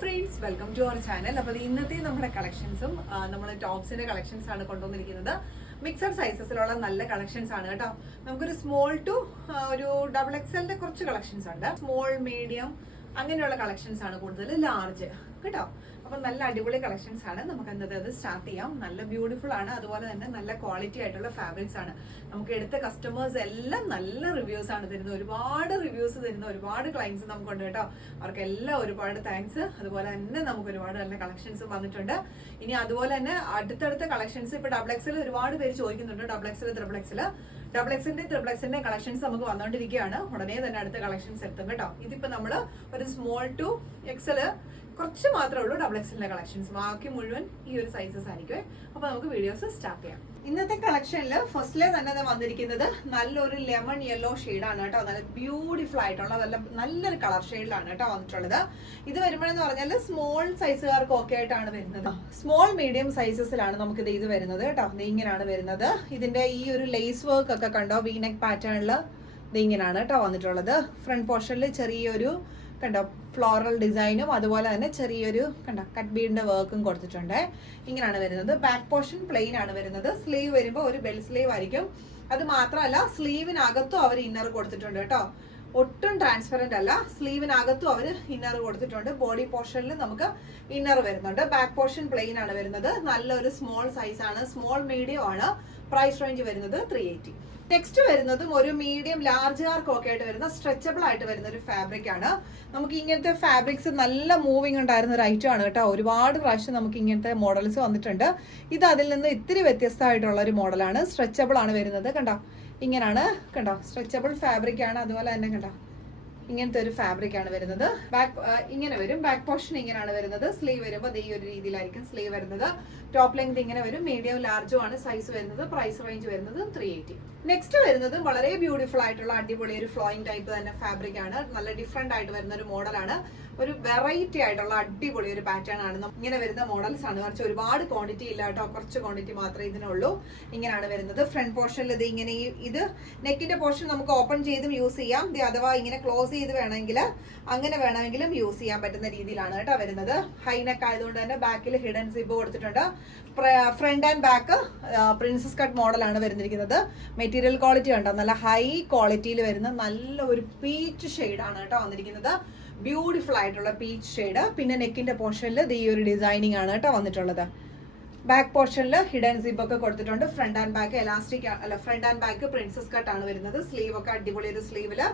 Friends, welcome to our channel. അപ്പോൾ ഇന്നത്തെ നമ്മുടെ കളക്ഷൻസും നമ്മൾ ടോപ്സിന്റെ കളക്ഷൻസ് ആണ് കൊണ്ടുവന്നിരിക്കുന്നത്. മിക്സഡ് സൈസസിലുള്ള നല്ല കളക്ഷൻസ് ആണ് കേട്ടോ. നമുക്കൊരു സ്മോൾ ടു ഒരു ഡബിൾ എക്സലിന്റെ കുറച്ച് കളക്ഷൻസ് ഉണ്ട്. സ്മോൾ, മീഡിയം അങ്ങനെയുള്ള കളക്ഷൻസ് ആണ് കൂടുതൽ. ലാർജ് കേട്ടോ. അപ്പൊ നല്ല അടിപൊളി കളക്ഷൻസ് ആണ്. നമുക്ക് ഇന്നത്തെ അത് സ്റ്റാർട്ട് ചെയ്യാം. നല്ല ബ്യൂട്ടിഫുൾ ആണ്, അതുപോലെ തന്നെ നല്ല ക്വാളിറ്റി ആയിട്ടുള്ള ഫാബ്രിക്സ് ആണ്. നമുക്ക് എടുത്ത കസ്റ്റമേഴ്സ് എല്ലാം നല്ല റിവ്യൂസ് ആണ് തരുന്നത്. ഒരുപാട് റിവ്യൂസ് തരുന്ന ഒരുപാട് ക്ലയൻസ് നമുക്കുണ്ട് കേട്ടോ. അവർക്കെല്ലാം ഒരുപാട് താങ്ക്സ്. അതുപോലെ തന്നെ നമുക്ക് ഒരുപാട് നല്ല കളക്ഷൻസ് വന്നിട്ടുണ്ട്. ഇനി അതുപോലെ തന്നെ അടുത്തടുത്ത കളക്ഷൻസ് ഇപ്പൊ ഡബിൾ എക്സൽ ഒരുപാട് പേര് ചോദിക്കുന്നുണ്ട്. Double XL, triple XL, double എക്സിന്റെ കളക്ഷൻസ് നമുക്ക് വന്നുകൊണ്ടിരിക്കുകയാണ്. ഉടനെ തന്നെ അടുത്ത കളക്ഷൻസ് എത്തും കേട്ടോ. ഇതിപ്പോ നമ്മള് ഒരു സ്മോൾ ടു എക്സല് കുറച്ച് മാത്രമേ ഉള്ളൂ ഡബിൾ എക്സലിന്റെ കളക്ഷൻസ്. ബാക്കി മുഴുവൻ ഈ ഒരു സൈസസ് ആയിരിക്കും. അപ്പൊ നമുക്ക് വീഡിയോസ് സ്റ്റാർട്ട് ചെയ്യാം. ഇന്നത്തെ കളക്ഷനിൽ ഫസ്റ്റിലെ തന്നെ വന്നിരിക്കുന്നത് നല്ലൊരു ലെമൺ യെല്ലോ ഷെയ്ഡാണ് കേട്ടോ. നല്ല ബ്യൂട്ടിഫുൾ ആയിട്ടുള്ള നല്ലൊരു കളർ ഷെയ്ഡിലാണ് കേട്ടോ വന്നിട്ടുള്ളത്. ഇത് വരുമ്പോഴെന്ന് പറഞ്ഞാൽ സ്മോൾ സൈസുകാർക്ക് ഒക്കെ ആയിട്ടാണ് വരുന്നത്. സ്മോൾ മീഡിയം സൈസസിലാണ് നമുക്ക് ഇത് വരുന്നത് കേട്ടോ. ഇത് ഇങ്ങനെയാണ് വരുന്നത്. ഇതിന്റെ ഈ ഒരു ലേസ് വർക്ക് ഒക്കെ കണ്ടോ, വീനെക്ക് പാറ്റേണിൽ ഇത് ഇങ്ങനെയാണ് കേട്ടോ വന്നിട്ടുള്ളത്. ഫ്രണ്ട് പോർഷനിൽ ചെറിയൊരു കണ്ടോ ഫ്ലോറൽ ഡിസൈനും അതുപോലെ തന്നെ ചെറിയൊരു കണ്ടോ കട്ട് ബീഡിന്റെ വർക്കും കൊടുത്തിട്ടുണ്ട്. ഇങ്ങനെയാണ് വരുന്നത്. ബാക്ക് പോർഷൻ പ്ലെയിൻ ആണ് വരുന്നത്. സ്ലീവ് വരുമ്പോൾ ഒരു ബെൽ സ്ലീവ് ആയിരിക്കും. അത് മാത്രമല്ല സ്ലീവിനകത്തും അവർ ഇന്നർ കൊടുത്തിട്ടുണ്ട് കേട്ടോ. ഒട്ടും ട്രാൻസ്പെറന്റ് അല്ല. സ്ലീവിനകത്തും അവർ ഇന്നർ കൊടുത്തിട്ടുണ്ട്. ബോഡി പോർഷനിൽ നമുക്ക് ഇന്നർ വരുന്നുണ്ട്. ബാക്ക് പോർഷൻ പ്ലെയിൻ ആണ് വരുന്നത്. നല്ലൊരു സ്മോൾ സൈസ് ആണ്. സ്മോൾ മീഡിയം ആണ്. പ്രൈസ് റേഞ്ച് വരുന്നത് 380. നെക്സ്റ്റ് വരുന്നതും ഒരു മീഡിയം ലാർജുകാർക്കൊക്കെ ആയിട്ട് വരുന്ന സ്ട്രെച്ചബിൾ ആയിട്ട് വരുന്ന ഒരു ഫാബ്രിക് ആണ്. നമുക്ക് ഇങ്ങനത്തെ ഫാബ്രിക്സ് നല്ല മൂവിങ് ഉണ്ടായിരുന്ന ഒരു ഐറ്റം ആണ് കേട്ടോ. ഒരുപാട് പ്രാവശ്യം നമുക്ക് ഇങ്ങനത്തെ മോഡൽസ് വന്നിട്ടുണ്ട്. ഇത് അതിൽ നിന്ന് ഇത്തിരി വ്യത്യസ്തമായിട്ടുള്ള ഒരു മോഡലാണ്. സ്ട്രെച്ചബിൾ ആണ് വരുന്നത്. കണ്ടോ ഇങ്ങനെയാണ് കണ്ടോ. സ്ട്രെച്ചബിൾ ഫാബ്രിക് ആണ്. അതുപോലെ തന്നെ കണ്ടോ ഇങ്ങനത്തെ ഒരു ഫാബ്രിക് ആണ് വരുന്നത്. ബാക്ക് ഇങ്ങനെ വരും. ബാക്ക് പോർഷൻ ഇങ്ങനെയാണ് വരുന്നത്. സ്ലീവ് വരുമ്പോൾ ഈ ഒരു രീതിയിലായിരിക്കും സ്ലീവ് വരുന്നത്. ടോപ്പ് ലെങ്ത് ഇങ്ങനെ വരും. മീഡിയം ലാർജും ആണ് സൈസ് വരുന്നത്. പ്രൈസ് റേഞ്ച് വരുന്നത് 380. നെക്സ്റ്റ് വരുന്നത് വളരെ ബ്യൂട്ടിഫുൾ ആയിട്ടുള്ള അടിപൊളി ഒരു ഫ്ലോയിങ് ടൈപ്പ് തന്നെ ഫാബ്രിക് ആണ്. നല്ല ഡിഫറെന്റ് ആയിട്ട് വരുന്ന ഒരു മോഡലാണ്. ഒരു വെറൈറ്റി ആയിട്ടുള്ള അടിപൊളി ഒരു പാറ്റേൺ ആണ്. ഇങ്ങനെ വരുന്ന മോഡൽസ് ആണ്. കുറച്ച് ഒരുപാട് ക്വാണ്ടിറ്റി ഇല്ല കേട്ടോ. കുറച്ച് ക്വാണ്ടിറ്റി മാത്രമേ ഇതിനുള്ളൂ. ഇങ്ങനെയാണ് വരുന്നത്. ഫ്രണ്ട് പോർഷനിൽ ഇത് ഇങ്ങനെ ഇത് നെക്കിന്റെ പോർഷൻ നമുക്ക് ഓപ്പൺ ചെയ്തും യൂസ് ചെയ്യാം. അഥവാ ഇങ്ങനെ ക്ലോസ് ചെയ്ത് വേണമെങ്കിൽ അങ്ങനെ വേണമെങ്കിലും യൂസ് ചെയ്യാൻ പറ്റുന്ന രീതിയിലാണ് കേട്ടോ വരുന്നത്. ഹൈനെക്ക് ആയതുകൊണ്ട് തന്നെ ബാക്കിൽ ഹിഡൻ സിബ് കൊടുത്തിട്ടുണ്ട്. Front and back princess cut മോഡലാണ് വരുന്നിരിക്കുന്നത്. മെറ്റീരിയൽ ക്വാളിറ്റി ഉണ്ടോ, നല്ല ഹൈ ക്വാളിറ്റിയിൽ വരുന്ന നല്ല ഒരു പീച്ച് ഷെയ്ഡാണ് കേട്ടോ വന്നിരിക്കുന്നത്. ബ്യൂട്ടിഫുൾ ആയിട്ടുള്ള പീച്ച് ഷെയ്ഡ്. പിന്നെ നെക്കിന്റെ പോർഷനിൽ ഈ ഒരു ഡിസൈനിങ് ആണ് കേട്ടോ വന്നിട്ടുള്ളത്. ബാക്ക് പോർഷനിൽ ഹിഡൻ സിബ് ഒക്കെ കൊടുത്തിട്ടുണ്ട്. ഫ്രണ്ട് ആൻഡ് ബാക്ക് എലാസ്റ്റിക് അല്ല, front and back princess cut ആണ് വരുന്നത്. സ്ലീവ് ഒക്കെ അടിപൊളി ഒരു സ്ലീവില്.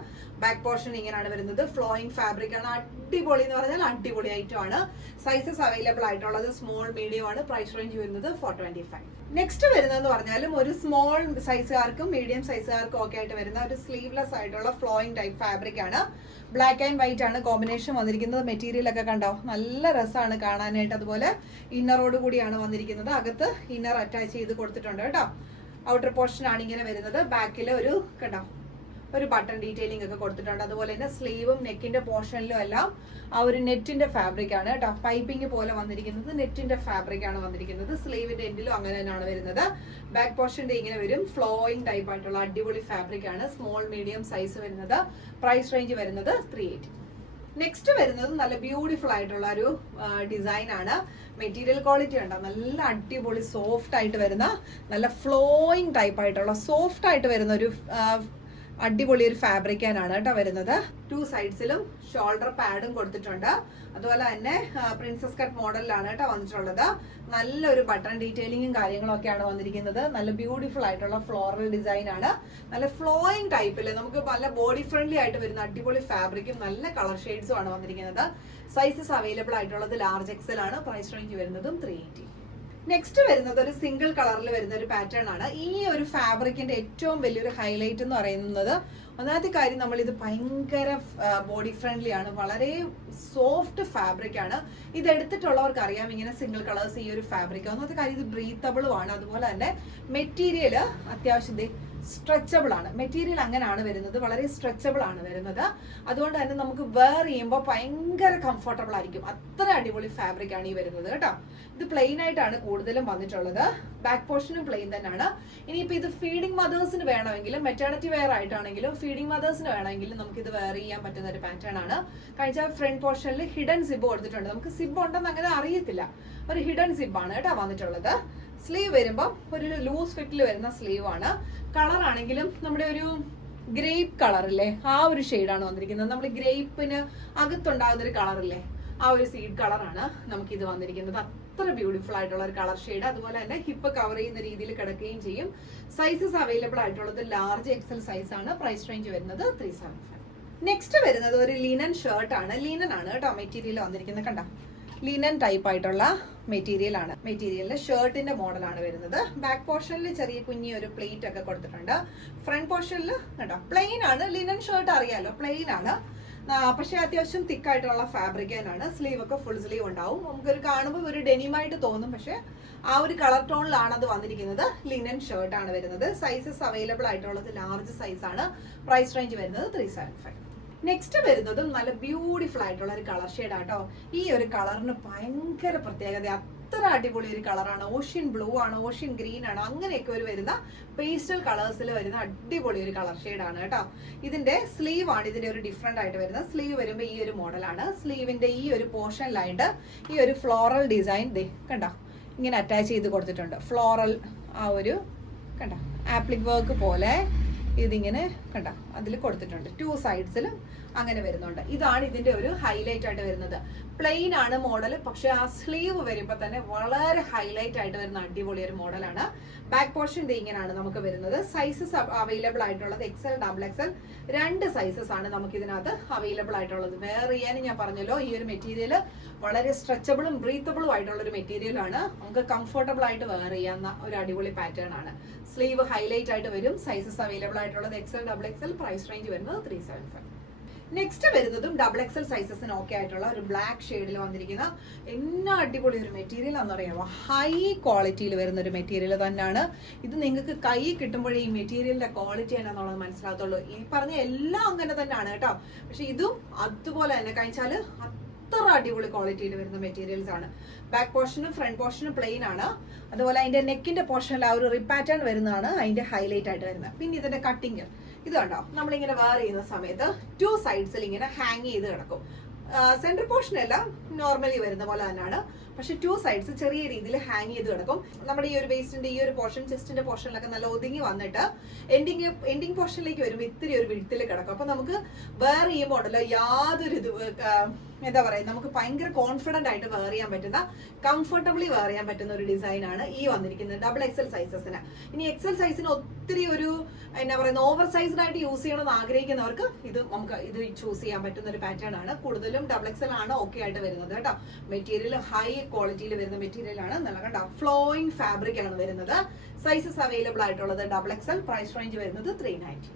ബാക്ക് പോർഷൻ ഇങ്ങനെയാണ് വരുന്നത്. ഫ്ലോയിങ് ഫാബ്രിക് ആണ്. അടിപൊളി എന്ന് പറഞ്ഞാൽ അടിപൊളി ഐറ്റം ആണ്. സൈസസ് അവൈലബിൾ ആയിട്ടുള്ളത് സ്മോൾ മീഡിയം ആണ്. പ്രൈസ് റേഞ്ച് വരുന്നത് 425. നെക്സ്റ്റ് വരുന്നതെന്ന് പറഞ്ഞാലും ഒരു സ്മോൾ സൈസുകാർക്കും മീഡിയം സൈസുകാർക്കും ഒക്കെ ആയിട്ട് വരുന്ന ഒരു സ്ലീവ്ലെസ് ആയിട്ടുള്ള ഫ്ലോയിങ് ടൈപ്പ് ഫാബ്രിക് ആണ്. ബ്ലാക്ക് ആൻഡ് വൈറ്റ് ആണ് കോമ്പിനേഷൻ വന്നിരിക്കുന്നത്. മെറ്റീരിയൽ ഒക്കെ കണ്ടോ നല്ല രസമാണ് കാണാനായിട്ട്. അതുപോലെ ഇന്നറോട് കൂടിയാണ് വന്നിരിക്കുന്നത്. അകത്ത് ഇന്നർ അറ്റാച്ച് ചെയ്ത് കൊടുത്തിട്ടുണ്ട് കേട്ടോ. ഔട്ടർ പോർഷൻ ആണ് ഇങ്ങനെ വരുന്നത്. ബാക്കിൽ ഒരു കണ്ടോ ഒരു ബട്ടൺ ഡീറ്റെയിലിംഗ് ഒക്കെ കൊടുത്തിട്ടുണ്ട്. അതുപോലെ തന്നെ സ്ലീവും നെക്കിന്റെ പോർഷനിലും എല്ലാം ആ ഒരു നെറ്റിന്റെ ഫാബ്രിക് ആണ് കേട്ടോ. പൈപ്പിംഗ് പോലെ വന്നിരിക്കുന്നത് നെറ്റിന്റെ ഫാബ്രിക് ആണ് വന്നിരിക്കുന്നത്. സ്ലീവിന്റെ എൻഡിലും അങ്ങനെ തന്നെയാണ് വരുന്നത്. ബാക്ക് പോർഷന്റെ ഇങ്ങനെ വരും. ഫ്ലോയിങ് ടൈപ്പ് ആയിട്ടുള്ള അടിപൊളി ഫാബ്രിക് ആണ്. സ്മോൾ മീഡിയം സൈസ് വരുന്നത്. പ്രൈസ് റേഞ്ച് വരുന്നത് 380. നെക്സ്റ്റ് വരുന്നത് നല്ല ബ്യൂട്ടിഫുൾ ആയിട്ടുള്ള ഒരു ഡിസൈൻ ആണ്. മെറ്റീരിയൽ ക്വാളിറ്റി ഉണ്ടോ, നല്ല അടിപൊളി സോഫ്റ്റ് ആയിട്ട് വരുന്ന നല്ല ഫ്ലോയിങ് ടൈപ്പ് ആയിട്ടുള്ള സോഫ്റ്റ് ആയിട്ട് വരുന്ന ഒരു അടിപൊളി ഒരു ഫാബ്രിക്കാനാണ് കേട്ടോ വരുന്നത്. 2 സൈഡ്സിലും ഷോൾഡർ പാഡും കൊടുത്തിട്ടുണ്ട്. അതുപോലെ തന്നെ പ്രിൻസസ് കട്ട് മോഡലിലാണ് കേട്ടോ വന്നിട്ടുള്ളത്. നല്ലൊരു ബട്ടൺ ഡീറ്റെയിലിങ്ങും കാര്യങ്ങളും ഒക്കെയാണ് വന്നിരിക്കുന്നത്. നല്ല ബ്യൂട്ടിഫുൾ ആയിട്ടുള്ള ഫ്ലോറൽ ഡിസൈൻ ആണ്. നല്ല ഫ്ലോയിങ് ടൈപ്പില് നമുക്ക് നല്ല ബോഡി ഫ്രണ്ട്ലി ആയിട്ട് വരുന്ന അടിപൊളി ഫാബ്രിക്കും നല്ല കളർ ഷെയ്ഡ്സും ആണ് വന്നിരിക്കുന്നത്. സൈസസ് അവൈലബിൾ ആയിട്ടുള്ളത് ലാർജ് എക്സൽ ആണ്. പ്രൈസ് റേഞ്ച് വരുന്നതും 380. നെക്സ്റ്റ് വരുന്നത് ഒരു സിംഗിൾ കളറിൽ വരുന്ന ഒരു പാറ്റേൺ ആണ്. ഈ ഒരു ഫാബ്രിക്കിന്റെ ഏറ്റവും വലിയൊരു ഹൈലൈറ്റ് എന്ന് പറയുന്നത് ഒന്നാമത്തെ കാര്യം, നമ്മൾ ഇത് ഭയങ്കര ബോഡി ഫ്രണ്ട്ലി ആണ്. വളരെ സോഫ്റ്റ് ഫാബ്രിക് ആണ്. ഇത് എടുത്തിട്ടുള്ളവർക്ക് അറിയാം ഇങ്ങനെ സിംഗിൾ കളേഴ്സ് ഈ ഒരു ഫാബ്രിക്. ഒന്നാമത്തെ കാര്യം ഇത് ബ്രീത്തബിളും ആണ്. അതുപോലെ തന്നെ മെറ്റീരിയൽ അത്യാവശ്യം സ്ട്രെച്ചബിൾ ആണ്. മെറ്റീരിയൽ അങ്ങനെയാണ് വരുന്നത്, വളരെ സ്ട്രെച്ചബിൾ ആണ് വരുന്നത്. അതുകൊണ്ട് തന്നെ നമുക്ക് വെയർ ചെയ്യുമ്പോൾ ഭയങ്കര കംഫർട്ടബിൾ ആയിരിക്കും. അത്ര അടിപൊളി ഫാബ്രിക് ആണ് ഈ വരുന്നത് കേട്ടോ. ഇത് പ്ലെയിൻ ആയിട്ടാണ് കൂടുതലും വന്നിട്ടുള്ളത്. ബാക്ക് പോർഷനും പ്ലെയിൻ തന്നെയാണ്. ഇനിയിപ്പോൾ ഇത് ഫീഡിംഗ് മദേഴ്സിന് വേണമെങ്കിലും മെറ്റേണിറ്റി വെയർ ആയിട്ടാണെങ്കിലും ഫീഡിംഗ് മദേഴ്സിന് വേണമെങ്കിലും നമുക്ക് ഇത് വെയർ ചെയ്യാൻ പറ്റുന്ന ഒരു പാറ്റേൺ ആണ്. കഴിഞ്ഞ ഫ്രണ്ട് പോർഷനിൽ ഹിഡൻ സിബ് കൊടുത്തിട്ടുണ്ട്. നമുക്ക് സിബ് ഉണ്ടെന്ന് അങ്ങനെ അറിയത്തില്ല, ഒരു ഹിഡൻ സിബ് ആണ് കേട്ടോ വന്നിട്ടുള്ളത്. സ്ലീവ് വരുമ്പോൾ ഒരു ലൂസ് ഫിറ്റിൽ വരുന്ന സ്ലീവ് ആണ്. കളർ ആണെങ്കിലും നമ്മുടെ ഒരു ഗ്രേപ്പ് കളർ ഇല്ലേ, ആ ഒരു ഷെയ്ഡാണ് വന്നിരിക്കുന്നത്. നമ്മൾ ഗ്രേപ്പിന് അകത്തുണ്ടാകുന്ന ഒരു കളർ ഇല്ലേ, ആ ഒരു സീഡ് കളറാണ് നമുക്ക് ഇത് വന്നിരിക്കുന്നത്. അത്ര ബ്യൂട്ടിഫുൾ ആയിട്ടുള്ള ഒരു കളർ ഷെയ്ഡ്. അതുപോലെ തന്നെ ഹിപ്പ് കവർ ചെയ്യുന്ന രീതിയിൽ കിടക്കുകയും ചെയ്യും. സൈസസ് അവൈലബിൾ ആയിട്ടുള്ളത് ലാർജ് എക്സൽ സൈസ് ആണ്. പ്രൈസ് റേഞ്ച് വരുന്നത് 375. നെക്സ്റ്റ് വരുന്നത് ഒരു ലിനൻ ഷർട്ട് ആണ്. ലിനൻ ആണ് കേട്ടോ മെറ്റീരിയൽ വന്നിരിക്കുന്നത്. കണ്ടോ, ലിനൻ ടൈപ്പ് ആയിട്ടുള്ള മെറ്റീരിയൽ ആണ്. മെറ്റീരിയലിൽ ഷർട്ടിന്റെ മോഡലാണ് വരുന്നത്. ബാക്ക് പോർഷനിൽ ചെറിയ കുഞ്ഞി ഒരു പ്ലേറ്റ് ഒക്കെ കൊടുത്തിട്ടുണ്ട്. ഫ്രണ്ട് പോർഷനിൽ കണ്ടോ പ്ലെയിൻ ആണ്. ലിനൻ ഷർട്ട് അറിയാലോ, പ്ലെയിൻ ആണ്. പക്ഷെ അത്യാവശ്യം തിക്കായിട്ടുള്ള ഫാബ്രിക് ആണ്. സ്ലീവ് ഒക്കെ ഫുൾ സ്ലീവ് ഉണ്ടാവും. നമുക്കൊരു കാണുമ്പോൾ ഒരു ഡെനിമായിട്ട് തോന്നും, പക്ഷെ ആ ഒരു കളർ ടോണിലാണ് അത് വന്നിരിക്കുന്നത്. ലിനൻ ഷർട്ട് ആണ് വരുന്നത്. സൈസസ് അവൈലബിൾ ആയിട്ടുള്ളത് ലാർജ് സൈസ് ആണ്. പ്രൈസ് റേഞ്ച് വരുന്നത് 375. നെക്സ്റ്റ് വരുന്നതും നല്ല ബ്യൂട്ടിഫുൾ ആയിട്ടുള്ള ഒരു കളർ ഷെയ്ഡ് ആട്ടോ. ഈ ഒരു കളറിന് ഭയങ്കര പ്രത്യേകത, അത്ര അടിപൊളി ഒരു കളറാണ്. ഓഷ്യൻ ബ്ലൂ ആണ്, ഓഷ്യൻ ഗ്രീൻ ആണ്, അങ്ങനെയൊക്കെ ഒരു വരുന്ന പേസ്റ്റൽ കളേഴ്സിൽ വരുന്ന അടിപൊളി ഒരു കളർ ഷെയ്ഡ് ആണ് കേട്ടോ. ഇതിന്റെ സ്ലീവ് ആണ് ഇതിന്റെ ഒരു ഡിഫറെന്റ് ആയിട്ട് വരുന്നത്. സ്ലീവ് വരുമ്പോൾ ഈ ഒരു മോഡലാണ്. സ്ലീവിന്റെ ഈ ഒരു പോർഷനിലായിട്ട് ഈ ഒരു ഫ്ലോറൽ ഡിസൈൻ കണ്ടോ ഇങ്ങനെ അറ്റാച്ച് ചെയ്ത് കൊടുത്തിട്ടുണ്ട്. ഫ്ലോറൽ ആ ഒരു കണ്ടോ ആപ്ലിക് വർക്ക് പോലെ ഇതിങ്ങനെ കണ്ട അതിൽ കൊടുത്തിട്ടുണ്ട്. 2 സൈഡ്സിലും അങ്ങനെ വരുന്നുണ്ട്. ഇതാണ് ഇതിന്റെ ഒരു ഹൈലൈറ്റ് ആയിട്ട് വരുന്നത്. പ്ലെയിൻ ആണ് മോഡൽ, പക്ഷെ ആ സ്ലീവ് വരുമ്പോൾ തന്നെ വളരെ ഹൈലൈറ്റ് ആയിട്ട് വരുന്ന അടിപൊളി ഒരു മോഡലാണ്. ബാക്ക് പോർഷൻ ഇങ്ങനെയാണ് നമുക്ക് വരുന്നത്. സൈസസ് അവൈലബിൾ ആയിട്ടുള്ളത് എക്സൽ, ഡബിൾ എക്സൽ, 2 സൈസസ് ആണ് നമുക്ക് ഇതിനകത്ത് അവൈലബിൾ ആയിട്ടുള്ളത്. വെയർ ചെയ്യാനും ഞാൻ പറഞ്ഞല്ലോ, ഈ ഒരു മെറ്റീരിയൽ വളരെ സ്ട്രെച്ചബിളും ബ്രീത്തബിളും ആയിട്ടുള്ള ഒരു മെറ്റീരിയൽ ആണ്. നമുക്ക് കംഫർട്ടബിൾ ആയിട്ട് വെയർ ചെയ്യാവുന്ന ഒരു അടിപൊളി പാറ്റേൺ ആണ്. സ്ലീവ് ഹൈലൈറ്റ് ആയിട്ട് വരും. സൈസസ് അവൈലബിൾ ആയിട്ടുള്ളത് XL, double XL. Price range വരുന്നത് 375. നെക്സ്റ്റ് വരുന്നതും ഡബിൾ എക്സൽ സൈസസിന് ഓക്കെ ആയിട്ടുള്ള ഒരു ബ്ലാക്ക് ഷെയ്ഡിൽ വന്നിരിക്കുന്ന എന്നാ അടിപൊളി ഒരു മെറ്റീരിയൽ ആണെന്ന് അറിയാമോ. ഹൈ ക്വാളിറ്റിയിൽ വരുന്ന ഒരു മെറ്റീരിയൽ തന്നെയാണ് ഇത്. നിങ്ങൾക്ക് കൈ കിട്ടുമ്പോഴേ ഈ മെറ്റീരിയലിന്റെ ക്വാളിറ്റി എന്നാന്നുള്ളത് മനസ്സിലാകത്തുള്ളൂ. ഈ പറഞ്ഞ എല്ലാം അങ്ങനെ തന്നെയാണ് കേട്ടോ, പക്ഷെ ഇതും അതുപോലെ തന്നെ കഴിച്ചാല് അത്ര അടിപൊളി ക്വാളിറ്റിയിൽ വരുന്ന മെറ്റീരിയൽസ് ആണ്. ബാക്ക് പോർഷനും ഫ്രണ്ട് പോർഷനും പ്ലെയിൻ ആണ്. അതുപോലെ അതിന്റെ നെക്കിന്റെ പോർഷനിൽ ആ ഒരു റിപ്പ് പാറ്റേൺ വരുന്നതാണ് അതിന്റെ ഹൈലൈറ്റ് ആയിട്ട് വരുന്നത്. പിന്നെ ഇതിന്റെ കട്ടിങ് ഇത് കണ്ടോ, നമ്മളിങ്ങനെ വെയർ ചെയ്യുന്ന സമയത്ത് 2 സൈഡ്സിൽ ഇങ്ങനെ ഹാങ് ചെയ്ത് കിടക്കും. സെന്റർ പോർഷൻ എല്ലാം നോർമലി വരുന്ന പോലെ തന്നെയാണ്, പക്ഷെ 2 സൈഡ്സ് ചെറിയ രീതിയിൽ ഹാങ് ചെയ്ത് കിടക്കും. നമ്മുടെ ഈ ഒരു വേസ്റ്റിന്റെ ഈ ഒരു പോർഷൻ, ചെസ്റ്റിന്റെ പോർഷനിലൊക്കെ നല്ല ഒതുങ്ങി വന്നിട്ട് എൻഡിങ് പോർഷനിലേക്ക് വരുമ്പോൾ ഇത്തിരി ഒരു വിഴുത്തിൽ കിടക്കും. അപ്പൊ നമുക്ക് വെയർ ചെയ്യുമ്പോൾ ഉണ്ടല്ലോ യാതൊരു എന്താ പറയുക, നമുക്ക് ഭയങ്കര കോൺഫിഡന്റ് ആയിട്ട് വെയർ ചെയ്യാൻ പറ്റുന്ന, കംഫർട്ടബിളി വെയർ ചെയ്യാൻ പറ്റുന്ന ഒരു ഡിസൈൻ ആണ് ഈ വന്നിരിക്കുന്നത് ഡബിൾ എക്സൽ സൈസസിന്. ഇനി എക്സൽ സൈസിന് ഒത്തിരി ഒരു എന്താ പറയുക ഓവർ സൈസ്ഡ് ആയിട്ട് യൂസ് ചെയ്യണമെന്ന് ആഗ്രഹിക്കുന്നവർക്ക് നമുക്ക് ഇത് ചൂസ് ചെയ്യാൻ പറ്റുന്ന ഒരു പാറ്റേൺ ആണ്. കൂടുതലും ഡബിൾ എക്സൽ ആണ് ഓക്കെ ആയിട്ട് വരുന്നത് കേട്ടോ. മെറ്റീരിയൽ ഹൈ ക്വാളിറ്റിയിൽ വരുന്ന മെറ്റീരിയൽ ആണ്. നല്ല കണ്ടോ ഫ്ലോയിങ് ഫാബ്രിക് ആണ് വരുന്നത്. സൈസസ് അവൈലബിൾ ആയിട്ടുള്ളത് ഡബിൾ എക്സൽ. പ്രൈസ് റേഞ്ച് വരുന്നത് 390.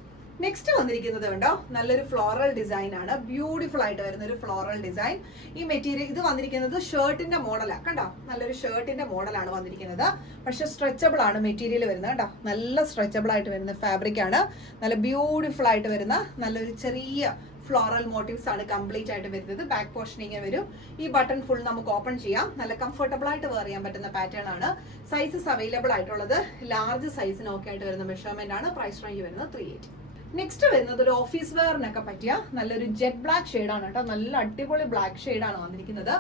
നെക്സ്റ്റ് വന്നിരിക്കുന്നത് കണ്ടോ നല്ലൊരു ഫ്ലോറൽ ഡിസൈൻ ആണ്. ബ്യൂട്ടിഫുൾ ആയിട്ട് വരുന്ന ഒരു ഫ്ലോറൽ ഡിസൈൻ. ഈ മെറ്റീരിയൽ ഇത് വന്നിരിക്കുന്നത് ഷർട്ടിന്റെ മോഡലാണ്. കണ്ടോ നല്ലൊരു ഷർട്ടിന്റെ മോഡലാണ് വന്നിരിക്കുന്നത്. പക്ഷെ സ്ട്രെച്ചബിൾ ആണ് മെറ്റീരിയൽ വരുന്നത് കേട്ടോ. നല്ല സ്ട്രെച്ചബിൾ ആയിട്ട് വരുന്ന ഫാബ്രിക് ആണ്. നല്ല ബ്യൂട്ടിഫുൾ ആയിട്ട് വരുന്ന നല്ലൊരു ചെറിയ ഫ്ലോറൽ മോട്ടീവ്സ് ആണ് കംപ്ലീറ്റ് ആയിട്ട് വരുന്നത്. ബാക്ക് പോർഷൻ ഇങ്ങനെ വരും. ഈ ബട്ടൺ ഫുൾ നമുക്ക് ഓപ്പൺ ചെയ്യാം. നല്ല കംഫർട്ടബിൾ ആയിട്ട് വെയർ ചെയ്യാൻ പറ്റുന്ന പാറ്റേൺ ആണ്. സൈസസ് അവൈലബിൾ ആയിട്ടുള്ളത് ലാർജ് സൈസിന് ഓക്കെ ആയിട്ട് വരുന്ന മെഷർമെന്റ് ആണ്. പ്രൈസ് റേഞ്ച് വരുന്നത് 380. നെക്സ്റ്റ് വരുന്നത് ഒരു ഓഫീസ് വെയറിനൊക്കെ പറ്റിയ നല്ലൊരു ജെറ്റ് ബ്ലാക്ക് ഷെയ്ഡാണ് കേട്ടോ. നല്ല അടിപൊളി ബ്ലാക്ക് ഷെയ്ഡാണ് വന്നിരിക്കുന്നത്.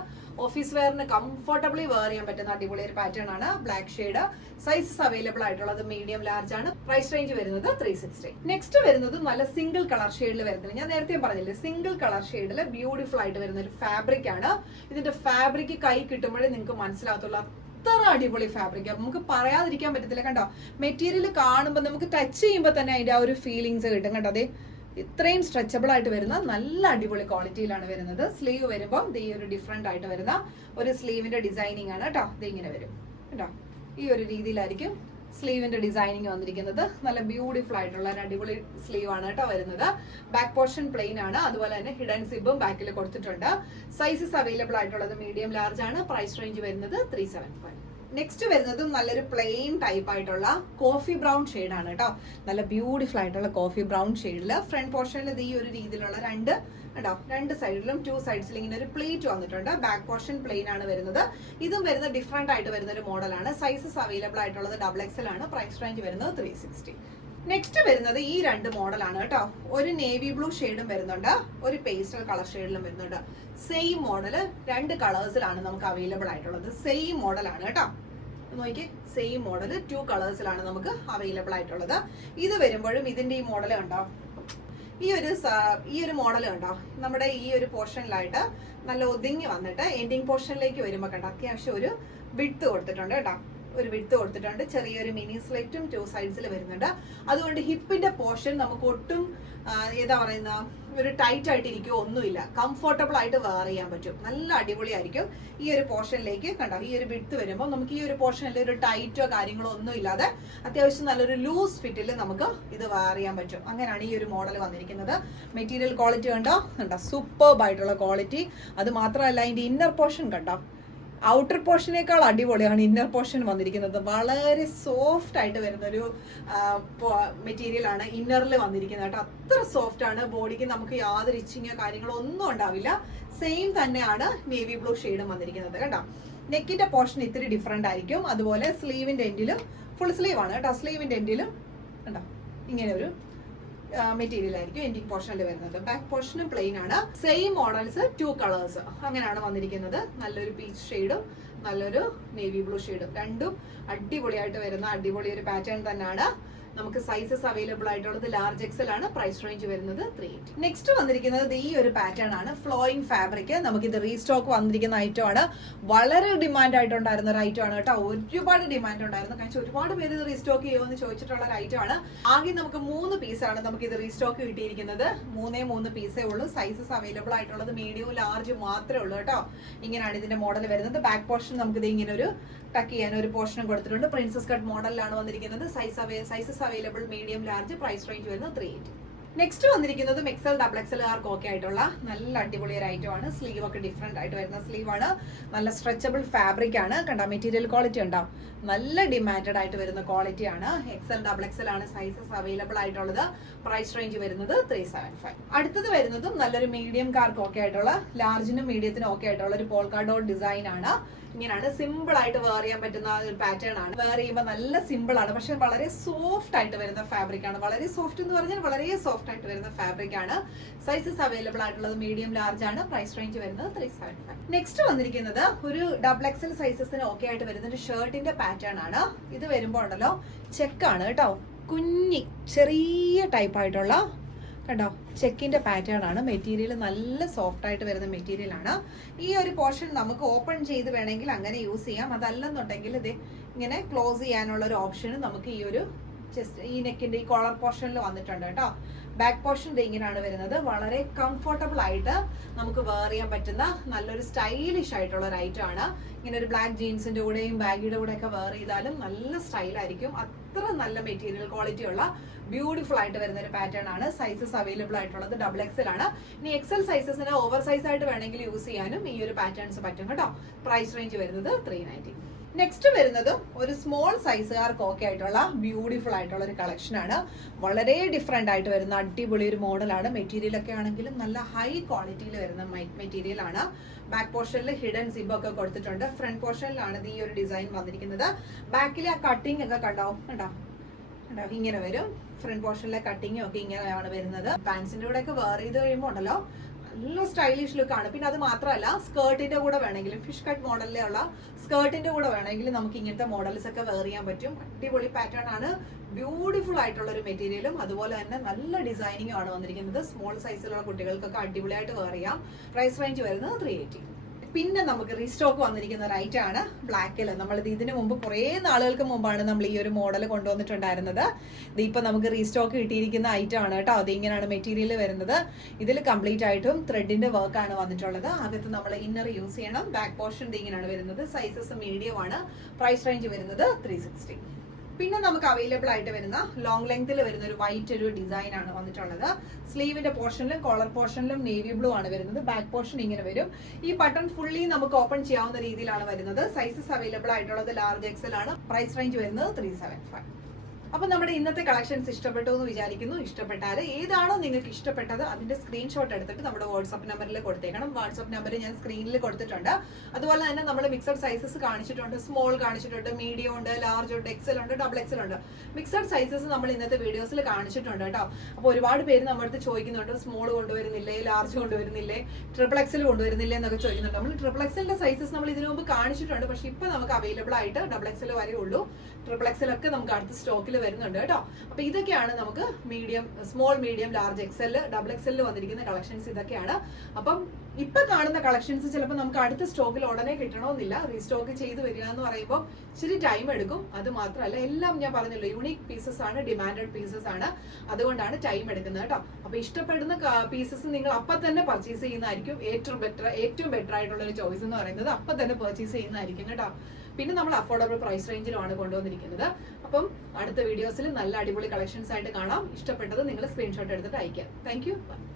ഓഫീസ് വെയറിന് കംഫർട്ടബിളി വെയർ ചെയ്യാൻ പറ്റുന്ന അടിപൊളി ഒരു പാറ്റേൺ ആണ്. Black shade. സൈസസ് അവൈലബിൾ ആയിട്ടുള്ളത് മീഡിയം, ലാർജ് ആണ്. പ്രൈസ് റേഞ്ച് വരുന്നത് 360. നെക്സ്റ്റ് വരുന്നത് നല്ല സിംഗിൾ കളർ ഷെയ്ഡിൽ വരുന്നത്. ഞാൻ നേരത്തെ പറഞ്ഞില്ലേ, സിംഗിൾ കളർ ഷെയ്ഡിൽ ബ്യൂട്ടിഫുൾ ആയിട്ട് വരുന്ന ഒരു ഫാബ്രിക് ആണ്. ഇതിന്റെ ഫാബ്രിക് കൈ കിട്ടുമ്പോഴേ നിങ്ങൾക്ക് മനസ്സിലാകത്തുള്ളൂ അത്ര അടിപൊളി ഫാബ്രിക്. നമുക്ക് പറയാതിരിക്കാൻ പറ്റത്തില്ല. കണ്ടോ മെറ്റീരിയൽ കാണുമ്പോൾ നമുക്ക് ടച്ച് ചെയ്യുമ്പോൾ തന്നെ അതിന്റെ ആ ഒരു ഫീലിങ്സ് കിട്ടും. കണ്ടോ അതെ ഇത്രയും സ്ട്രെച്ചബിൾ ആയിട്ട് വരുന്ന നല്ല അടിപൊളി ക്വാളിറ്റിയിലാണ് വരുന്നത്. സ്ലീവ് വരുമ്പോൾ ഈ ഒരു ഡിഫറെന്റ് ആയിട്ട് വരുന്ന ഒരു സ്ലീവിന്റെ ഡിസൈനിങ് ആണ് കേട്ടോ. ഇത് ഇങ്ങനെ വരും കേട്ടോ. ഈ ഒരു രീതിയിലായിരിക്കും സ്ലീവിന്റെ ഡിസൈനിങ് വന്നിരിക്കുന്നത്. നല്ല ബ്യൂട്ടിഫുൾ ആയിട്ടുള്ള ഒരു അടിപൊളി സ്ലീവ് ആണ് കേട്ടോ വരുന്നത്. ബാക്ക് പോർഷൻ പ്ലെയിൻ ആണ്. അതുപോലെ തന്നെ ഹിഡൻ സിബും ബാക്കിൽ കൊടുത്തിട്ടുണ്ട്. സൈസസ് അവൈലബിൾ ആയിട്ടുള്ളത് മീഡിയം, ലാർജ് ആണ്. പ്രൈസ് റേഞ്ച് വരുന്നത് 375. നെക്സ്റ്റ് വരുന്നതും നല്ലൊരു പ്ലെയിൻ ടൈപ്പ് ആയിട്ടുള്ള കോഫി ബ്രൗൺ ആണ് കേട്ടോ. നല്ല ബ്യൂട്ടിഫുൾ ആയിട്ടുള്ള കോഫി ബ്രൗൺ ഷെയ്ഡില് ഫ്രണ്ട് പോർഷനിൽ ഈ ഒരു രീതിയിലുള്ള രണ്ട് സൈഡിലും 2 സൈഡ്സിൽ ഇങ്ങനെ ഒരു പ്ലേറ്റ് വന്നിട്ടുണ്ട്. ബാക്ക് പോർഷൻ പ്ലെയിൻ ആണ് വരുന്നത്. ഇതും വരുന്ന ഡിഫറെന്റ് ആയിട്ട് വരുന്ന ഒരു മോഡലാണ്. സൈസസ് അവൈലബിൾ ആയിട്ടുള്ളത് XXL ആണ്. പ്രൈസ് റേഞ്ച് വരുന്നത് 360. നെക്സ്റ്റ് വരുന്നത് ഈ 2 മോഡലാണ് കേട്ടോ. ഒരു നേവി ബ്ലൂ ഷെയ്ഡും വരുന്നുണ്ട്, ഒരു പേസ്റ്റൽ കളർ ഷെയ്ഡിലും വരുന്നുണ്ട്. സെയിം മോഡല് 2 കളേഴ്സിലാണ് നമുക്ക് അവൈലബിൾ ആയിട്ടുള്ളത്. സെയിം മോഡലാണ് കേട്ടോ. നോക്കിയേ, സെയിം മോഡൽ 2 കളേഴ്സിലാണ് നമുക്ക് അവൈലബിൾ ആയിട്ടുള്ളത്. ഇത് വരുമ്പോഴും ഇതിന്റെ ഈ മോഡൽ കണ്ടോ, ഈ ഒരു മോഡൽ കണ്ടോ, നമ്മുടെ ഈ ഒരു പോർഷനിലായിട്ട് നല്ല ഒതുങ്ങി വന്നിട്ട് എൻഡിങ് പോർഷനിലേക്ക് വരുമ്പോൾ കണ്ടോ അത്യാവശ്യം ഒരു വിഡ്ത്ത് കൊടുത്തിട്ടുണ്ട് കേട്ടോ. ഒരു വിഡ്ത്ത് കൊടുത്തിട്ടുണ്ട്. ചെറിയൊരു മിനി സ്ലിറ്റും 2 സൈഡ്സിൽ വരുന്നുണ്ട്. അതുകൊണ്ട് ഹിപ്പിന്റെ പോർഷൻ നമുക്ക് ഒട്ടും ഏതാ പറയുന്ന ഒരു ടൈറ്റ് ആയിട്ട് ഇരിക്കുമോ ഒന്നുമില്ല. കംഫർട്ടബിൾ ആയിട്ട് വെയർ ചെയ്യാൻ പറ്റും. നല്ല അടിപൊളിയായിരിക്കും. ഈ ഒരു പോർഷനിലേക്ക് കണ്ടോ, ഈ ഒരു വിഡ്ത്ത് വരുമ്പോൾ നമുക്ക് ഈ ഒരു പോർഷനിൽ ഒരു ടൈറ്റോ കാര്യങ്ങളോ ഒന്നും ഇല്ലാതെ അത്യാവശ്യം നല്ലൊരു ലൂസ് ഫിറ്റിൽ നമുക്ക് ഇത് വെയർ ചെയ്യാൻ പറ്റും. അങ്ങനെയാണ് ഈ ഒരു മോഡൽ വന്നിരിക്കുന്നത്. മെറ്റീരിയൽ ക്വാളിറ്റി കണ്ടോ, സൂപ്പർബ് ആയിട്ടുള്ള ക്വാളിറ്റി. അത് മാത്രമല്ല അതിന്റെ ഇന്നർ പോർഷൻ കണ്ടോ, ഔട്ടർ പോർഷനേക്കാൾ അടിപൊളിയാണ് ഇന്നർ പോർഷൻ വന്നിരിക്കുന്നത്. വളരെ സോഫ്റ്റ് ആയിട്ട് വരുന്ന ഒരു മെറ്റീരിയൽ ആണ് ഇന്നറിൽ വന്നിരിക്കുന്നത് കേട്ടോ. അത്ര സോഫ്റ്റ് ആണ്. ബോഡിക്ക് നമുക്ക് യാതൊരു ഇച്ചിങ്ങോ കാര്യങ്ങളോ ഒന്നും ഉണ്ടാവില്ല. സെയിം തന്നെയാണ് നേവി ബ്ലൂ ഷെയ്ഡും വന്നിരിക്കുന്നത് കേട്ടോ. നെക്കിന്റെ പോർഷൻ ഇത്തിരി ഡിഫറെന്റ് ആയിരിക്കും. അതുപോലെ സ്ലീവിന്റെ എൻഡിലും ഫുൾ സ്ലീവ് ആണ് കേട്ടോ. സ്ലീവിന്റെ എൻഡിലും കണ്ടോ ഇങ്ങനെ ഒരു മെറ്റീരിയൽ ആയിരിക്കും എൻഡിങ് പോർഷനിൽ വരുന്നത്. ബാക്ക് പോർഷനും പ്ലെയിൻ ആണ്. സെയിം മോഡൽസ് 2 കളേഴ്സ് അങ്ങനെയാണ് വന്നിരിക്കുന്നത്. നല്ലൊരു പീച്ച് ഷെയ്ഡും നല്ലൊരു നേവി ബ്ലൂ ഷെയ്ഡും രണ്ടും അടിപൊളിയായിട്ട് വരുന്ന അടിപൊളി ഒരു പാറ്റേൺ തന്നെയാണ്. നമുക്ക് സൈസസ് അവൈലബിൾ ആയിട്ടുള്ളത് XXL ആണ്. പ്രൈസ് റേഞ്ച് വരുന്നത് 380. നെക്സ്റ്റ് വന്നിരിക്കുന്നത് ഈ ഒരു പാറ്റേൺ ആണ്. Flowing fabric. നമുക്കിത് റീസ്റ്റോക്ക് വന്നിരിക്കുന്ന ഐറ്റം ആണ്. വളരെ ഡിമാൻഡ് ആയിട്ടുണ്ടായിരുന്ന ഒരു ഐറ്റം ആണ് കേട്ടോ. ഒരുപാട് ഡിമാൻഡ് ഉണ്ടായിരുന്നു. കാരണം ഒരുപാട് പേര് ഇത് റീസ്റ്റോക്ക് ചെയ്യുമെന്ന് ചോദിച്ചിട്ടുള്ള ഒരു ഐറ്റം ആണ്. ആകെ നമുക്ക് 3 പീസാണ് നമുക്ക് ഇത് റീസ്റ്റോക്ക് കിട്ടിയിരിക്കുന്നത്. 3 പീസേ ഉള്ളൂ. സൈസസ് അവൈലബിൾ ആയിട്ടുള്ളത് മീഡിയം ലാർജ് മാത്രമേ ഉള്ളൂ കേട്ടോ. ഇങ്ങനെയാണ് ഇതിന്റെ മോഡൽ വരുന്നത്. ബാക്ക് പോർഷൻ നമുക്ക് ഇത് ഇങ്ങനെ ഒരു ടക്ക് ചെയ്യാൻ ഒരു പോർഷനും കൊടുത്തിട്ടുണ്ട്. പ്രിൻസസ് കട്ട് മോഡലിലാണ് വന്നിരിക്കുന്നത്. Sizes available medium large. Price range വരുന്നത് 380. നെക്സ്റ്റ് വന്നിരിക്കുന്നത് XXL ഓക്കെ ആയിട്ടുള്ള നല്ല അടിപൊളി ഒരു ഐറ്റം ആണ്. സ്ലീവ് ഒക്കെ ഡിഫറെന്റ് ആയിട്ട് വരുന്ന സ്ലീവ് ആണ്. നല്ല സ്ട്രെച്ചബിൾ ഫാബ്രിക് ആണ്. കണ്ടോ മെറ്റീരിയൽ ക്വാളിറ്റി ഉണ്ടോ, നല്ല ഡിമാൻഡഡ് ആയിട്ട് വരുന്ന ക്വാളിറ്റി ആണ്. XXL ആണ് സൈസസ് അവൈലബിൾ ആയിട്ടുള്ളത്. പ്രൈസ് റേഞ്ച് വരുന്നത് 375. അടുത്തത് വരുന്നതും നല്ലൊരു മീഡിയം കാർക്ക് ഓക്കെ ആയിട്ടുള്ള ലാർജിനും മീഡിയത്തിനും ഓക്കെ ആയിട്ടുള്ള ഒരു പോൾക്കാ ഡോട്ട് ഡിസൈൻ ആണ്. ഇങ്ങനെയാണ് സിമ്പിൾ ആയിട്ട് വെയർ ചെയ്യാൻ പറ്റുന്ന ഒരു പാറ്റേൺ ആണ്. വെയർ ചെയ്യുമ്പോൾ നല്ല സിമ്പിൾ ആണ്, പക്ഷെ വളരെ സോഫ്റ്റ് ആയിട്ട് വരുന്ന ഫാബ്രിക് ആണ്. വളരെ സോഫ്റ്റ് എന്ന് പറഞ്ഞാൽ വളരെ സോഫ്റ്റ് ആയിട്ട് വരുന്ന ഫാബ്രിക് ആണ്. സൈസസ് അവൈലബിൾ ആയിട്ടുള്ളത് മീഡിയം ലാർജ് ആണ്. പ്രൈസ് റേഞ്ച് വരുന്നത് 375. നെക്സ്റ്റ് വന്നിരിക്കുന്നത് ഒരു XXL സൈസസിന് ഓക്കെ ആയിട്ട് വരുന്ന ഒരു ഷർട്ടിന്റെ പാറ്റേൺ ആണ്. ഇത് വരുമ്പോൾ ഉണ്ടല്ലോ ചെക്കാണ് കേട്ടോ. കുഞ്ഞി ചെറിയ ടൈപ്പ് ആയിട്ടുള്ള കണ്ടോ ചെക്കിന്റെ പാറ്റേൺ ആണ്. മെറ്റീരിയൽ നല്ല സോഫ്റ്റ് ആയിട്ട് വരുന്ന മെറ്റീരിയൽ ആണ്. ഈ ഒരു പോർഷൻ നമുക്ക് ഓപ്പൺ ചെയ്ത് വേണമെങ്കിൽ അങ്ങനെ യൂസ് ചെയ്യാം. അതല്ലെന്നുണ്ടെങ്കിൽ ഇത് ഇങ്ങനെ ക്ലോസ് ചെയ്യാനുള്ള ഒരു ഓപ്ഷനും നമുക്ക് ഈ ഒരു ജസ്റ്റ് ഈ നെക്കിന്റെ ഈ കോളർ പോർഷനിൽ വന്നിട്ടുണ്ട് കേട്ടോ. ബാക്ക് പോർഷൻ ഇങ്ങനെയാണ് വരുന്നത്. വളരെ കംഫർട്ടബിൾ ആയിട്ട് നമുക്ക് വെയർ ചെയ്യാൻ പറ്റുന്ന നല്ലൊരു സ്റ്റൈലിഷ് ആയിട്ടുള്ള ഒരു ഐറ്റം ആണ്. ഇങ്ങനെ ഒരു ബ്ലാക്ക് ജീൻസിന്റെ കൂടെയും ബാഗിയുടെ കൂടെ ഒക്കെ വെയർ ചെയ്താലും നല്ല സ്റ്റൈലായിരിക്കും. അത്ര നല്ല മെറ്റീരിയൽ ക്വാളിറ്റി ഉള്ള ബ്യൂട്ടിഫുൾ ആയിട്ട് വരുന്ന ഒരു പാറ്റേൺ ആണ്. സൈസസ് അവൈലബിൾ ആയിട്ടുള്ളത് XXL ആണ്. ഇനി XL സൈസസിന് ഓവർ സൈസ് ആയിട്ട് വേണമെങ്കിൽ യൂസ് ചെയ്യാനും ഈ ഒരു പാറ്റേൺസ് പറ്റും കേട്ടോ. പ്രൈസ് റേഞ്ച് വരുന്നത് 390. നെക്സ്റ്റ് വരുന്നതും ഒരു സ്മോൾ സൈസുകാർക്ക് ഓക്കെ ആയിട്ടുള്ള ബ്യൂട്ടിഫുൾ ആയിട്ടുള്ള ഒരു കളക്ഷൻ ആണ്. വളരെ ഡിഫറെന്റ് ആയിട്ട് വരുന്ന അടിപൊളി ഒരു മോഡലാണ്. മെറ്റീരിയൽ ഒക്കെ ആണെങ്കിലും നല്ല ഹൈ ക്വാളിറ്റിയിൽ വരുന്ന മെറ്റീരിയൽ ആണ്. ബാക്ക് പോർഷനിൽ ഹിഡൻ സിബ് ഒക്കെ കൊടുത്തിട്ടുണ്ട്. ഫ്രണ്ട് പോർഷനിലാണ് ഈ ഒരു ഡിസൈൻ വന്നിരിക്കുന്നത്. ബാക്കിലെ ആ കട്ടിങ് ഒക്കെ കണ്ടോ ഇങ്ങനെ വരും. ഫ്രണ്ട് പോർഷനിലെ കട്ടിങ് ഒക്കെ ഇങ്ങനെയാണ് വരുന്നത്. പാൻസിന്റെ കൂടെ ഒക്കെ വെയർ ചെയ്ത് കഴിയുമ്പോൾ ഉണ്ടല്ലോ നല്ല സ്റ്റൈലിഷ് ലുക്ക് ആണ്. പിന്നെ അത് മാത്രമല്ല സ്കേർട്ടിന്റെ കൂടെ വേണമെങ്കിലും ഫിഷ് കട്ട് മോഡലിലുള്ള സ്കേർട്ടിന്റെ കൂടെ വേണമെങ്കിലും നമുക്ക് ഇങ്ങനത്തെ മോഡൽസ് ഒക്കെ വെയർ ചെയ്യാൻ പറ്റും. അടിപൊളി പാറ്റേൺ ആണ്. ബ്യൂട്ടിഫുൾ ആയിട്ടുള്ള ഒരു മെറ്റീരിയലും അതുപോലെ തന്നെ നല്ല ഡിസൈനിങ്ങും ആണ് വന്നിരിക്കുന്നത്. സ്മോൾ സൈസിലുള്ള കുട്ടികൾക്കൊക്കെ അടിപൊളിയായിട്ട് വെയർ ചെയ്യാം. പ്രൈസ് റേഞ്ച് വരുന്നത് 380. പിന്നെ നമുക്ക് റീസ്റ്റോക്ക് വന്നിരിക്കുന്ന ഒരു ഐറ്റം ആണ് ബ്ലാക്കിൽ. നമ്മൾ ഇതിനു മുമ്പ് കുറേ നാളുകൾക്ക് മുമ്പാണ് നമ്മൾ ഈ ഒരു മോഡൽ കൊണ്ടുവന്നിട്ടുണ്ടായിരുന്നത്. ഇതിപ്പോ നമുക്ക് റീസ്റ്റോക്ക് കിട്ടിയിരിക്കുന്ന ഐറ്റം ആണ് കേട്ടോ. അത് ഇങ്ങനെയാണ് മെറ്റീരിയൽ വരുന്നത്. ഇതിൽ കംപ്ലീറ്റ് ആയിട്ടും ത്രെഡിന്റെ വർക്ക് ആണ് വന്നിട്ടുള്ളത്. അകത്ത് നമ്മൾ ഇന്നർ യൂസ് ചെയ്യണം. ബാക്ക് പോർഷൻ ഇങ്ങനെയാണ് വരുന്നത്. സൈസസ് മീഡിയം ആണ്. പ്രൈസ് റേഞ്ച് വരുന്നത് 360. പിന്നെ നമുക്ക് അവൈലബിൾ ആയിട്ട് വരുന്ന ലോങ് ലെങ്ത്തിൽ വരുന്ന ഒരു വൈറ്റ് ഒരു ഡിസൈൻ ആണ് വന്നിട്ടുള്ളത്. സ്ലീവിന്റെ പോർഷനിലും കോളർ പോർഷനിലും നേവി ബ്ലൂ ആണ് വരുന്നത്. ബാക്ക് പോർഷൻ ഇങ്ങനെ വരും. ഈ ബട്ടൺ ഫുള്ളി നമുക്ക് ഓപ്പൺ ചെയ്യാവുന്ന രീതിയിലാണ് വരുന്നത്. സൈസസ് അവൈലബിൾ ആയിട്ടുള്ളത് ലാർജ് എക്സൽ ആണ്. പ്രൈസ് റേഞ്ച് വരുന്നത് 375. അപ്പൊ നമ്മുടെ ഇന്നത്തെ കളക്ഷൻസ് ഇഷ്ടപ്പെട്ടു എന്ന് വിചാരിക്കുന്നു. ഇഷ്ടപ്പെട്ടാൽ ഏതാണോ നിങ്ങൾക്ക് ഇഷ്ടപ്പെട്ടത് അതിന്റെ സ്ക്രീൻഷോട്ട് എടുത്തിട്ട് നമ്മുടെ വാട്സ്ആപ്പ് നമ്പറിൽ കൊടുത്തേക്കണം. വാട്സ്ആപ്പ് നമ്പർ ഞാൻ സ്ക്രീനിൽ കൊടുത്തിട്ടുണ്ട്. അതുപോലെ തന്നെ നമ്മൾ മിക്സഡ് സൈസസ് കാണിച്ചിട്ടുണ്ട്. സ്മോൾ കാണിച്ചിട്ടുണ്ട്, മീഡിയം ഉണ്ട്, ലാർജ് ഉണ്ട്, എക്സൽ ഉണ്ട്, ഡബിൾ എക്സൽ ഉണ്ട്. മിക്സഡ് സൈസസ് നമ്മൾ ഇന്നത്തെ വീഡിയോസിൽ കാണിച്ചിട്ടുണ്ട് കേട്ടോ. അപ്പോൾ ഒരുപാട് പേര് നമ്മുടെ അടുത്ത് ചോദിക്കുന്നുണ്ട്, സ്മോൾ കൊണ്ടുവരുന്നില്ലേ, ലാർജ് കൊണ്ടുവരുന്നില്ലേ, ട്രിപ്പിൾ എക്സൽ കൊണ്ടുവരുന്നില്ലേ എന്നൊക്കെ ചോദിക്കുന്നുണ്ട്. നമ്മൾ ട്രിപ്പിൾ എക്സലിന്റെ സൈസസ് നമ്മൾ ഇതിനു മുമ്പ് കാണിച്ചിട്ടുണ്ട്. പക്ഷെ ഇപ്പൊ നമുക്ക് അവൈലബിൾ ആയിട്ട് ഡബിൾ എക്സൽ വരെ ഉള്ളൂ. ട്രിപ്പിൾ എക്സൽ ഒക്കെ നമുക്ക് അടുത്ത സ്റ്റോക്കിൽ വരുന്നുണ്ട് കേട്ടോ. അപ്പൊ ഇതൊക്കെയാണ് നമുക്ക് medium, small, medium, large XL, double എക്സലിൽ വന്നിരിക്കുന്ന കളക്ഷൻസ് ഇതൊക്കെയാണ്. അപ്പം ഇപ്പൊ കാണുന്ന കളക്ഷൻസ് ചിലപ്പോൾ നമുക്ക് അടുത്ത സ്റ്റോക്കിൽ ഉടനെ കിട്ടണമെന്നില്ല. റീസ്റ്റോക്ക് ചെയ്ത് വരിക എന്ന് പറയുമ്പോൾ ഇച്ചിരി ടൈം എടുക്കും. അത് മാത്രമല്ല, എല്ലാം ഞാൻ പറഞ്ഞല്ലോ യൂണിക് പീസസ് ആണ്, ഡിമാൻഡഡ് പീസസ് ആണ്. അതുകൊണ്ടാണ് ടൈം എടുക്കുന്നത് കേട്ടോ. അപ്പൊ ഇഷ്ടപ്പെടുന്ന പീസസ് നിങ്ങൾ അപ്പം തന്നെ പർച്ചേസ് ചെയ്യുന്നതായിരിക്കും ഏറ്റവും ബെറ്റർ ആയിട്ടുള്ള ഒരു ചോയ്സ് എന്ന് പറയുന്നത്. അപ്പം തന്നെ പർച്ചേസ് ചെയ്യുന്നതായിരിക്കും കേട്ടോ. പിന്നെ നമ്മൾ അഫോർഡബിൾ പ്രൈസ് റേഞ്ചിലുമാണ് കൊണ്ടുവന്നിരിക്കുന്നത്. അപ്പം അടുത്ത വീഡിയോസിൽ നല്ല അടിപൊളി കളക്ഷൻസ് ആയിട്ട് കാണാം. ഇഷ്ടപ്പെട്ടത് നിങ്ങൾ സ്ക്രീൻഷോട്ട് എടുത്തിട്ട് അയക്കാം. Thank you.